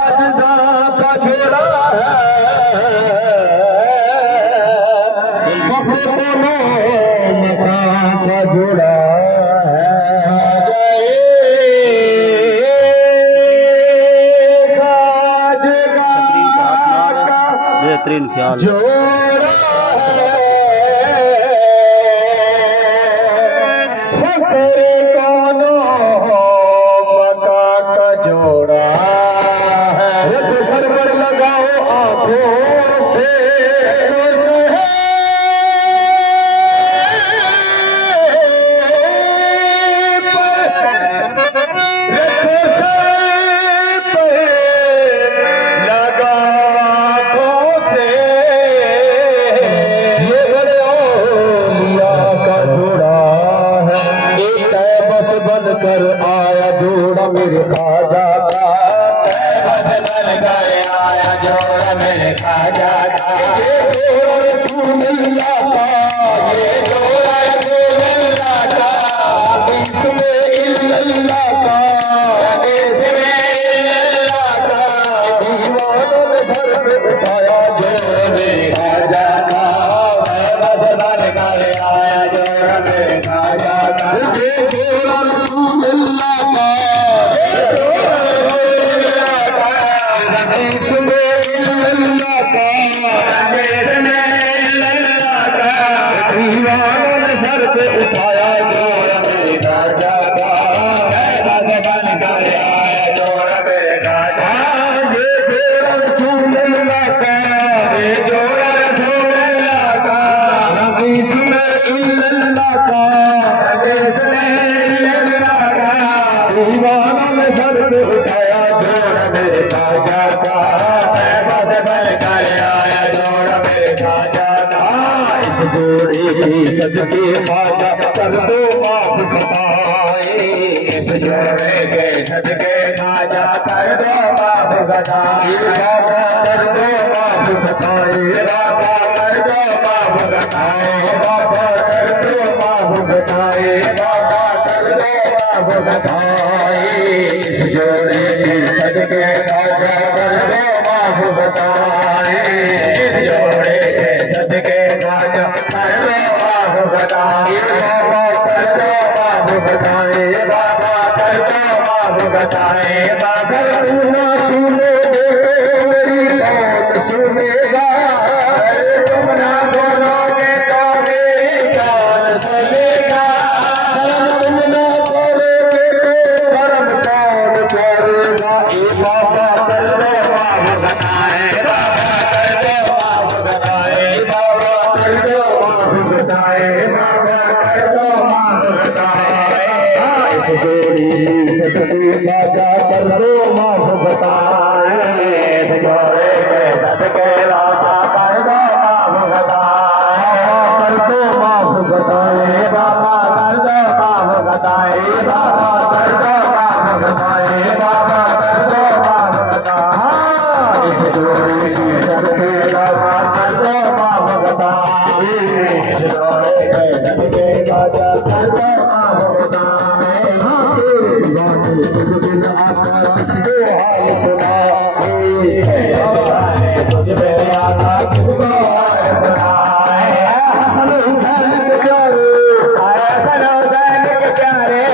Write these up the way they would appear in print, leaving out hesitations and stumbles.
का जोड़ा का जोड़ा बेहतरीन ख्याल जोड़ा फखरे कोनो मका का जोड़ा है तो सर पर लगाओ आंखों से कर आया जोड़ा मेरे खाजा का बस बन कर आया जोड़ा मेरे खाजा का ये जोड़ा रसूलुल्लाह का ये जोड़ा रसूलुल्लाह का इसमें इल्लल्लाह का इसमें इल्लल्लाह का दीवानों ने सर पे उठाया जोड़ा मेरे खाजा का बस बन कर आया जोड़ा मेरे खाजा का ये जोड़ा सर पे उठाया जोड़ा मेरे खाजा का बस बन कर आया जोड़ा मेरे खाजा ये जोड़ा रसूलुल्लाह का ये जोड़ा रसूलुल्लाह का नबी इसमें इल्लल्लाह का इसमें इल्लल्लाह का दीवानों ने सर पे उठाया जोड़ा मेरे खाजा का बस बन कर आया जोड़ा मेरे खाजा का इस जोड़े की सदके खाजा कर दो माफ बताए इस जोड़े के सदके खाजा कर दो माफ बताए बाबा कर दो माफ बताए बाबा कर दो माफ बताए बाबा कर दो माफ बताए बाबा कर दो माफ बताए इस जोड़े के सदके खाजा कर दो माफ बताए इस जोड़े के सदके खाजा कर दो माफ बताए बाबा कर दो माफ बताए बाबा कर दो माफ बताए बाबा ना सुनो मेरी कौन सुनेगा तुम ना बोलोगे तो मेरी कौन सुनेगा तुम ना करोगे तो कर्म कौन करेगा बाबा कर दो माफ बताए बाबा कर दो माफ बताए बाबा कर दो माफ बताए बाबा कर दो माफ बताए इस जोड़ी की सदके खाजा कर दो माफ बताए इस जोड़े के सदके खाजा कर दो माफ बताए कर दो माफ बताए बाबा कर दो माफ बताए बाबा कर दो माफ बताए बाबा कर दो माफ बताए इस जोड़े की सदके खाजा कर दो माफ बताए इस जोड़े के सदके खाजा कर दो माफ बताए तेरे दीवाने तुझ बिन आका किसको हाल सुनाए तुझ बिन आका किसको हाल सुनाए हसन हुसैन के प्यारे हसन हुसैन के प्यारे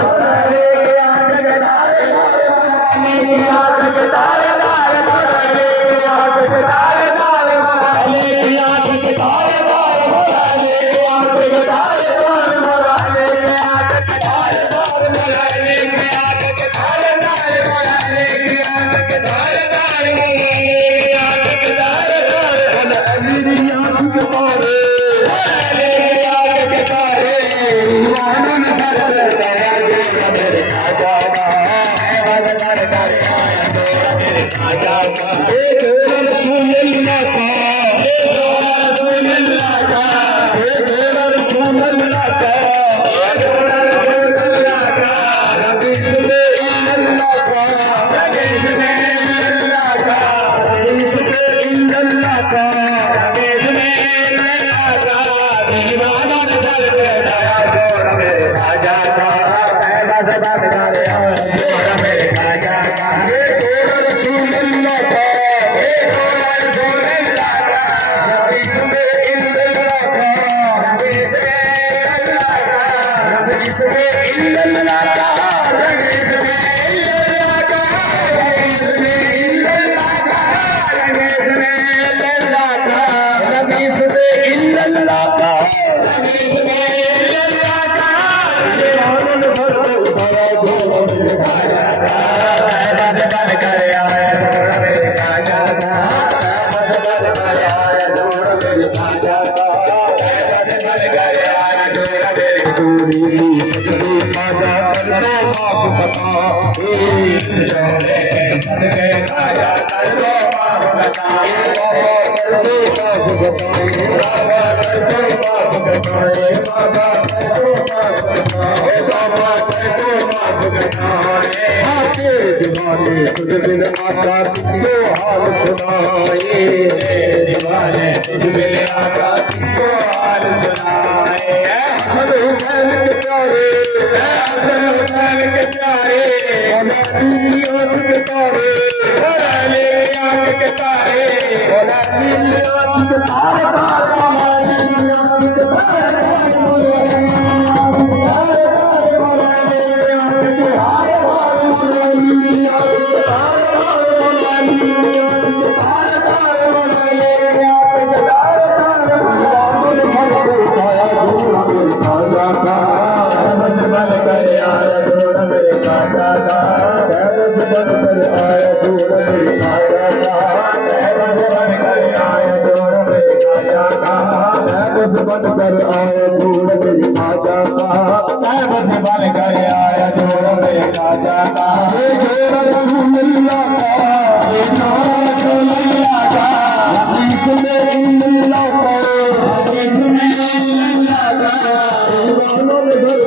मौला अली की आंख के तारे मौला अली की आंख के तारे मौला अली की आंख के तारे मौला अली की आंख के तारे मौला अली की आंख के तारे मौला अली की आंख के तारे मौला अली की आंख के तारे मौला अली की आंख के तारे मौला अली की आंख के तारे मौला अली की आंख के तारे दीवानों ने सर पे उठाया जोड़ा मेरे खाजा का बस बन कर आया जोड़ा मेरे जोड़े के सदके खाजा कर दो बाप बताए बाबा कर दो बाप बताए बाबा कर दो बाप बताए बाबा कर दो बाप बताए बाबा कर दो बाप बताए आके दीवाने तुझ बिन आका किसको हाल सुनाए दीवाने तुझ बिन आका किसको हाल सुनाए हसन हुसैन के प्यारे हसन हुसैन के प्यारे मौला नीली आंख के तारे मौला नीली आंख के तारे मौला नीली आंख के तारे मौला नीली आंख के तारे मौला नीली आंख के तारे मौला नीली आंख के तारे मौला नीली आंख के तारे मौला नीली आंख के तारे मौला नीली आंख के तारे बस बन कर आया दूर मेरे काजा का बस बन कर आया दूर मेरे काजा का बस बन कर आया दूर मेरे काजा का बस बन कर आया दूर मेरे काजा का बस बन कर आया दूर मेरे काजा का ये जो रसूलुल्लाह का ये जो रसूलुल्लाह का हदीस में इल्लल्लाह का ये जो रसूलुल्लाह का दीवानों में सर